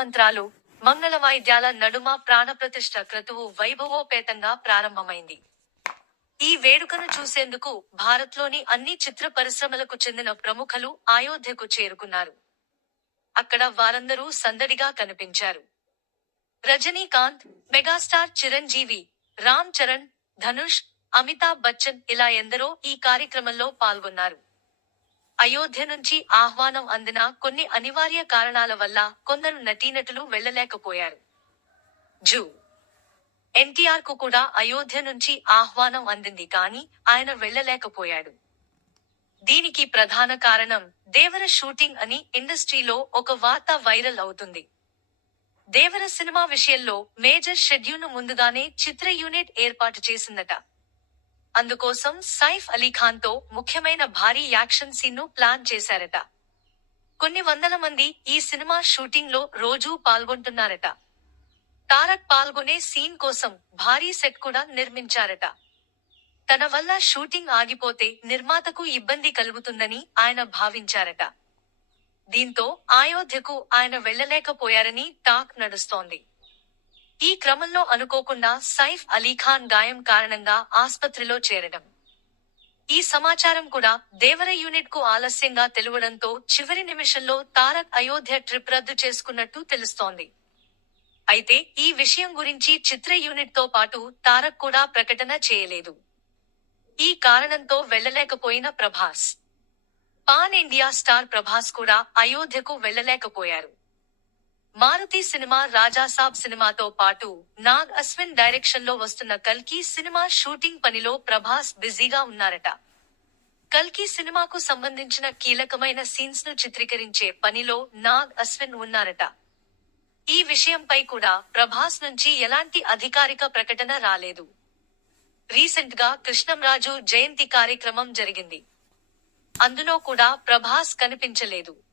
వేదమంత్రాలు, మంగళ వాయిద్యాల నడుమ ప్రాణప్రతిష్ఠ క్రతువు వైభవోపేతంగా ప్రారంభమైంది. ఈ వేడుకను చూసేందుకు భారత్లోని అన్ని చిత్ర పరిశ్రమలకు చెందిన ప్రముఖులు అయోధ్యకు చేరుకున్నారు. అక్కడ వారందరూ సందడిగా కనిపించారు. రజనీకాంత్, మెగాస్టార్ చిరంజీవి, రామ్ చరణ్, ధనుష్, అమితాబ్ బచ్చన్ ఇలా ఎందరో ఈ కార్యక్రమంలో పాల్గొన్నారు. అయోధ్య నుంచి ఆహ్వానం అందిన కొన్ని అనివార్య కారణాల వల్ల కొందరు నటీనటులు వెళ్లలేకపోయారు. జూ. ఎన్టీఆర్ కు కూడా అయోధ్య నుంచి ఆహ్వానం అందింది కానీ ఆయన వెళ్లలేకపోయాడు. దీనికి ప్రధాన కారణం దేవర షూటింగ్ అని ఇండస్ట్రీలో ఒక వార్త వైరల్ అవుతుంది. దేవర సినిమా విషయంలో మేజర్ షెడ్యూల్ను ముందుగానే చిత్ర యూనిట్ ఏర్పాటు చేసిందట. అందుకోసం సైఫ్ అలీఖాన్తో ముఖ్యమైన భారీ యాక్షన్ సీన్ను ప్లాన్ చేశారట. కొన్ని వందల మంది ఈ సినిమా షూటింగ్ లో రోజూ పాల్గొంటున్నారట. తారక్ పాల్గొనే సీన్ కోసం భారీ సెట్ కూడా నిర్మించారట. తన వల్ల షూటింగ్ ఆగిపోతే నిర్మాతకు ఇబ్బంది కలుగుతుందని ఆయన భావించారట. దీంతో అయోధ్యకు ఆయన వెళ్లలేకపోయారని టాక్ నడుస్తోంది. ఈ క్రమంలో అనుకోకుండా సైఫ్ అలీఖాన్ గాయం కారణంగా ఆస్పత్రిలో చేరడం. ఈ సమాచారం కూడా దేవర యూనిట్ కు ఆలస్యంగా తెలువడంతో చివరి నిమిషంలో తారక్ అయోధ్య ట్రిప్ రద్దు చేసుకున్నట్టు తెలుస్తోంది. అయితే ఈ విషయం గురించి చిత్ర యూనిట్ తో పాటు తారక్ కూడా ప్రకటన చేయలేదు. ఈ కారణంతో వెళ్లలేకపోయిన Prabhas. Pan India star Prabhas కూడా అయోధ్యకు వెళ్లలేకపోయారు. మారుతి సినిమా రాజాసాబ్ సినిమాతో పాటు నాగ్ అశ్విన్ డైరెక్షన్ లో వస్తున్న కల్కి సినిమా షూటింగ్ పనిలో ప్రభాస్ బిజీగా ఉన్నారట. కల్కి సినిమాకు సంబంధించిన కీలకమైన సీన్స్ ను చిత్రీకరించే పనిలో నాగ్ అశ్విన్ ఉన్నారట. ఈ విషయంపై కూడా ప్రభాస్ నుంచి ఎలాంటి అధికారిక ప్రకటన రాలేదు. రీసెంట్ గా కృష్ణంరాజు జయంతి కార్యక్రమం జరిగింది. అందులో కూడా ప్రభాస్ కనిపించలేదు.